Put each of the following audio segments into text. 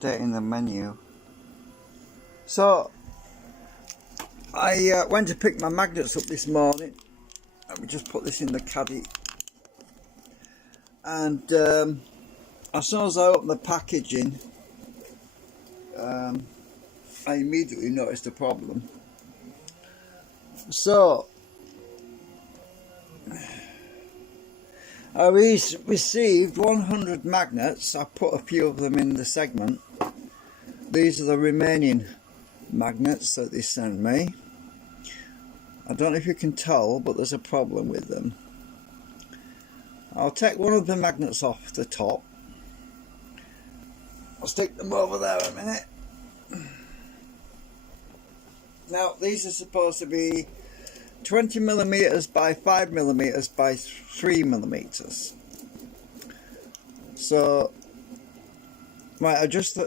updating the menu. So I went to pick my magnets up this morning. Let me just put this in the caddy. And as soon as I opened the packaging, I immediately noticed a problem. So I received 100 magnets. I put a few of them in the segment. These are the remaining magnets that they sent me. I don't know if you can tell, but there's a problem with them. I'll take one of the magnets off the top. I'll stick them over there a minute. Now these are supposed to be 20mm by 5mm by 3mm. So right, I just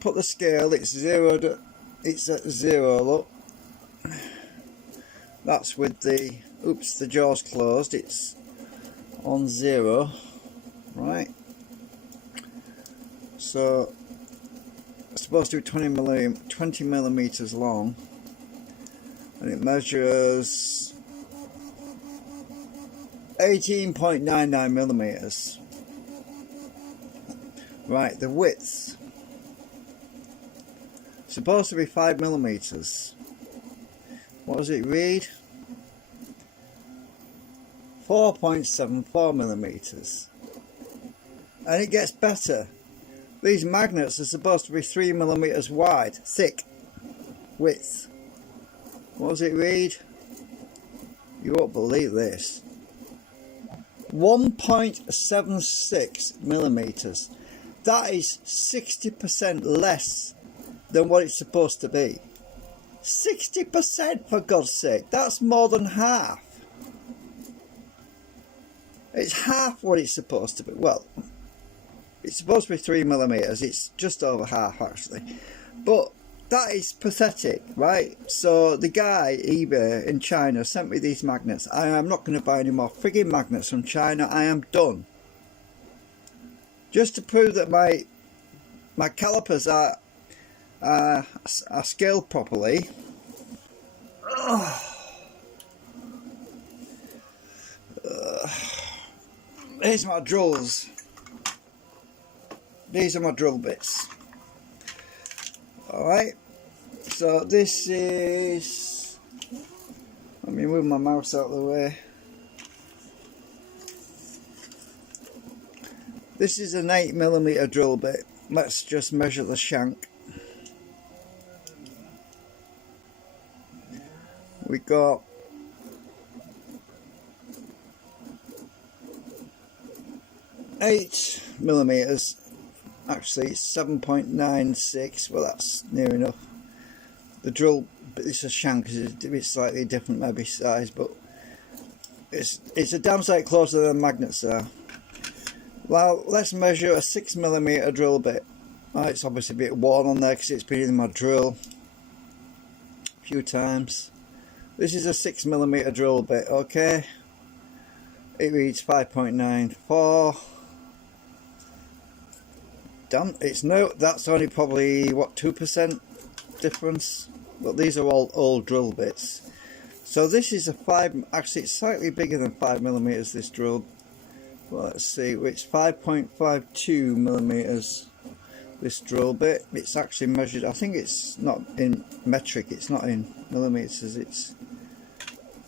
put the scale. It's zeroed. It's at 0. Look, that's with the the jaw's closed. It's on 0, right? So it's supposed to be 20 millimeters long, and it measures 18.99 millimeters. Right, the width supposed to be 5 millimeters. What does it read? 4.74 millimeters. And it gets better. These magnets are supposed to be 3 millimeters wide, thick, width. What does it read? You won't believe this. 1.76 millimeters. That is 60% less than what it's supposed to be. 60%, for God's sake. That's more than half. It's half what it's supposed to be. Well, it's supposed to be 3 millimeters. It's just over half, actually. But that is pathetic, right? So the guy, eBay in China, sent me these magnets. I am not going to buy any more frigging magnets from China. I am done. Just to prove that my calipers are scaled properly. Here's my drills. These are my drill bits. Alright, so this is, let me move my mouse out of the way. This is an 8mm drill bit. Let's just measure the shank. We got 8mm. Actually it's 7.96. well, that's near enough. The drill bit, this is a shank, it's slightly different maybe size, but it's a damn sight closer than magnets are. Well, let's measure a 6mm drill bit. It's obviously a bit worn on there because it's been in my drill a few times. This is a 6mm drill bit, okay? It reads 5.94. Damn, it's no, that's only probably, what, 2% difference? But these are all old drill bits. So this is a 5, actually it's slightly bigger than 5mm, this drill. Well, let's see, it's 5.52 millimeters, this drill bit. It's actually measured, I think it's not in metric, it's not in millimeters, it's,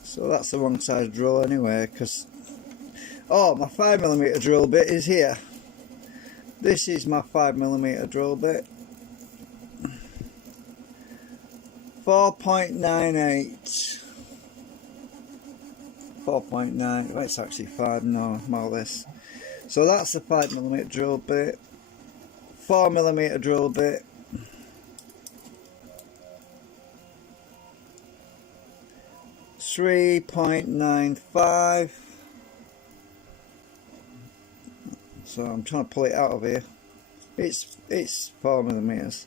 so that's the wrong size drill anyway, because, oh, my 5mm drill bit is here. This is my 5mm drill bit. 4.98. 4.9, well, it's actually 5 now, more or less. So that's the 5mm drill bit. 4mm drill bit. .95. So I'm trying to pull it out of here. It's 4mm.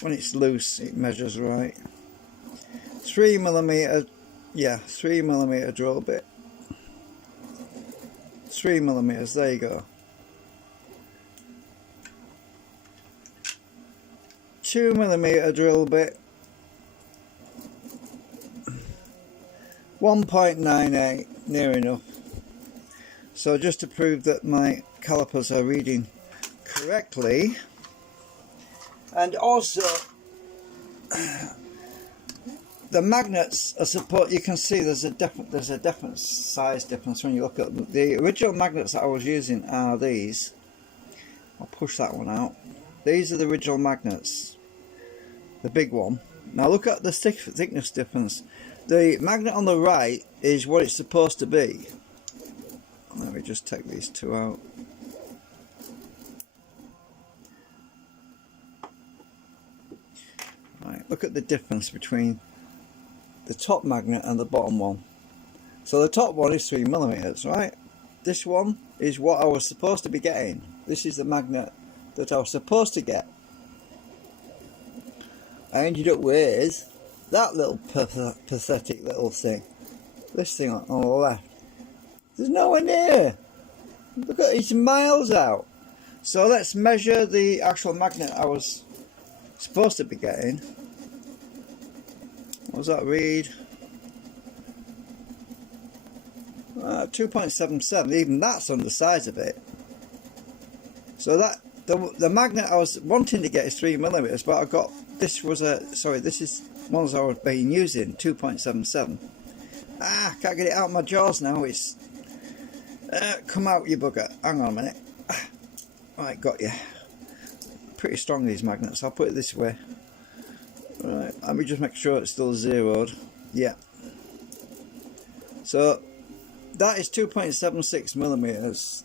When it's loose, it measures right. 3mm. Yeah, 3mm drill bit. 3mm, there you go. 2mm drill bit, 1.98, near enough. So just to prove that my calipers are reading correctly, and also the magnets are support. You can see there's a definite size difference when you look at them. The original magnets that I was using are these. I'll push that one out. These are the original magnets, the big one. Now look at the thickness difference. The magnet on the right is what it's supposed to be. Let me just take these two out. Right, look at the difference between the top magnet and the bottom one. So the top one is 3mm, right? This one is what I was supposed to be getting. This is the magnet that I was supposed to get. I ended up with that little pathetic little thing. This thing on the left. There's nowhere near. Look at it, it's miles out. So let's measure the actual magnet I was supposed to be getting. What does that read? 2.77. Even that's on the size of it. So that the magnet I was wanting to get is 3mm, but I got this was this is ones I was being using 2.77. Can't get it out of my jaws now. It's come out, you bugger. Hang on a minute. Right, got you. Pretty strong, these magnets. I'll put it this way. Right, let me just make sure it's still zeroed. Yeah. So that is 2.76mm.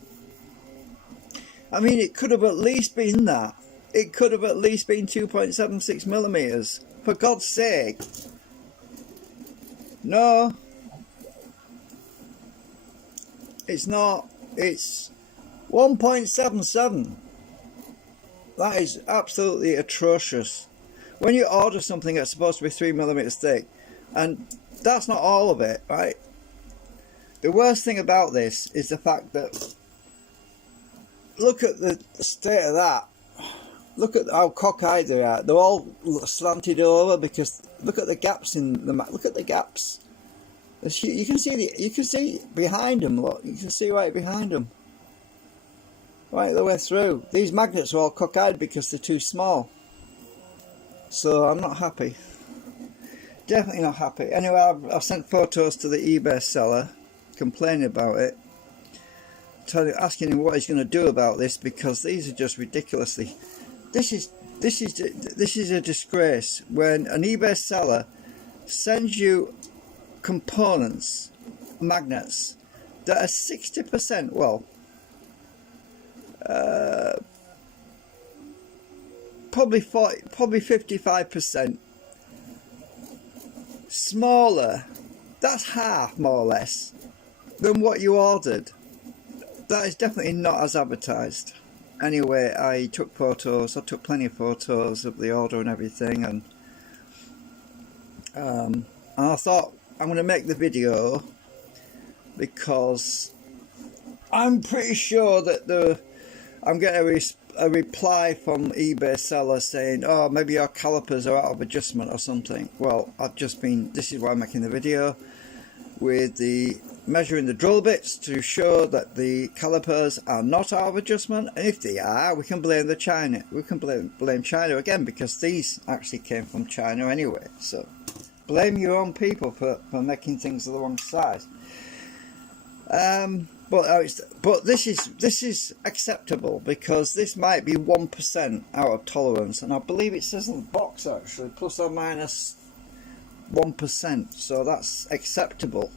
I mean, it could have at least been that. It could have at least been 2.76mm. For God's sake. No. It's not. It's 1.77. That is absolutely atrocious. When you order something that's supposed to be 3mm thick, and that's not all of it, right? The worst thing about this is the fact that, look at the state of that. Look at how cockeyed they are. They're all slanted over because look at the gaps in the look at the gaps. You can see behind them. Look, you can see right behind them, right the way through. These magnets are all cockeyed because they're too small. So I'm not happy. Definitely not happy. Anyway, I've sent photos to the eBay seller, complaining about it, asking him what he's going to do about this because these are just ridiculously. This is a disgrace when an eBay seller sends you components, magnets that are 60%, well, probably 55% smaller. That's half, more or less, than what you ordered. That is definitely not as advertised. Anyway, I took photos. I took plenty of photos of the order and everything, and I thought I'm going to make the video because I'm pretty sure that I'm getting a reply from eBay seller saying, oh, maybe your calipers are out of adjustment or something. Well, this is why I'm making the video with the measuring the drill bits to show that the calipers are not out of adjustment, and if they are, we can blame the China. We can blame China again because these actually came from China anyway. So blame your own people for making things the wrong size. But this is acceptable because this might be 1% out of tolerance, and I believe it says on the box actually plus or minus 1%. So that's acceptable.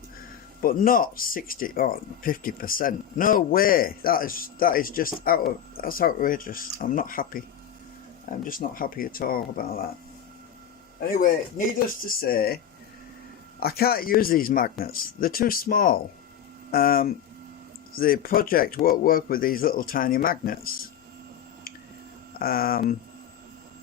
But not 60 or 50%. No way. That is just that's outrageous. I'm not happy. I'm just not happy at all about that. Anyway, needless to say, I can't use these magnets. They're too small. The project won't work with these little tiny magnets.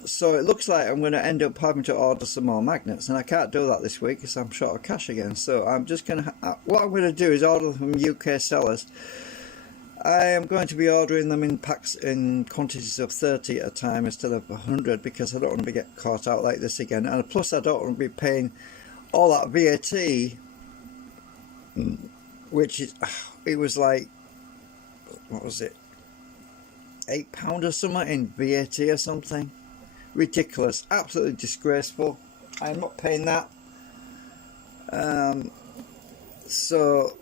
So it looks like I'm going to end up having to order some more magnets, and I can't do that this week because I'm short of cash again. So I'm just going to, what I'm going to do is order them from UK sellers, I am going to be ordering them in packs in quantities of 30 at a time instead of 100, because I don't want to get caught out like this again, and plus I don't want to be paying all that VAT, which is, it was like, what was it, £8 or something in VAT or something. Ridiculous, absolutely disgraceful. I'm not paying that. So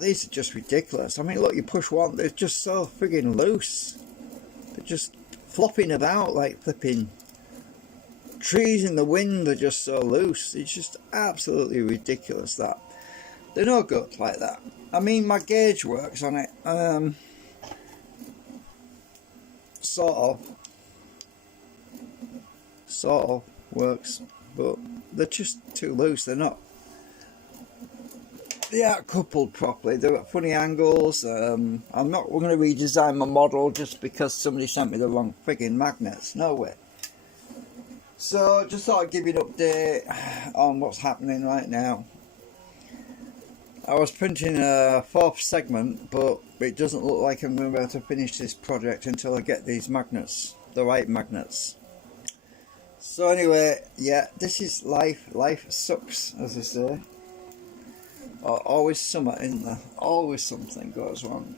these are just ridiculous. I mean, look, you push one, they're just so friggin' loose. They're just flopping about like flipping trees in the wind. They're just so loose. It's just absolutely ridiculous that they're no good like that. I mean, my gauge works on it, sort of works, but they're just too loose. They're not. They aren't coupled properly. They're at funny angles. I'm not going to redesign my model just because somebody sent me the wrong friggin' magnets. No way. So just thought I'd give you an update on what's happening right now. I was printing a 4th segment, but it doesn't look like I'm going to be able to finish this project until I get these magnets, the right magnets. So anyway, yeah, this is life. Life sucks, as they say. Always summer in there. Always something goes wrong.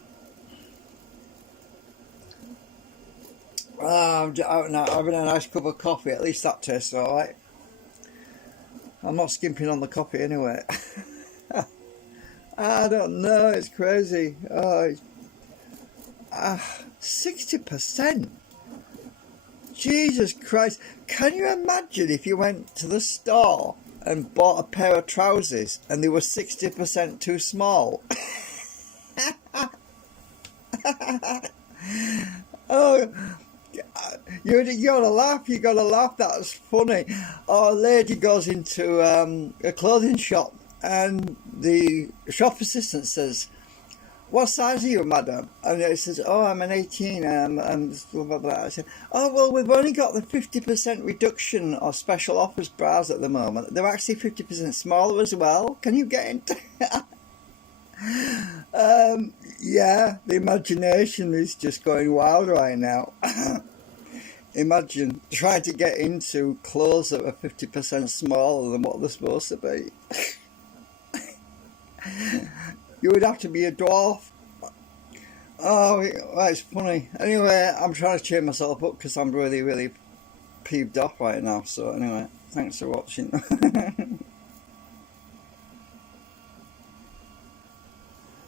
I'm out now having a nice cup of coffee. At least that tastes alright. I'm not skimping on the coffee anyway. I don't know. It's crazy. 60%. Jesus Christ. Can you imagine if you went to the store and bought a pair of trousers and they were 60% too small? Oh, you gotta laugh, that's funny. Or a lady goes into a clothing shop and the shop assistant says, "What size are you, madam?" And it says, "Oh, I'm an 18, and blah, blah, blah." I said, "Oh, well, we've only got the 50% reduction or special offers bras at the moment. They're actually 50% smaller as well. Can you get into..." Yeah, the imagination is just going wild right now. Imagine trying to get into clothes that are 50% smaller than what they're supposed to be. You would have to be a dwarf. Oh, it's funny. Anyway, I'm trying to cheer myself up because I'm really, really peeved off right now. So anyway, thanks for watching.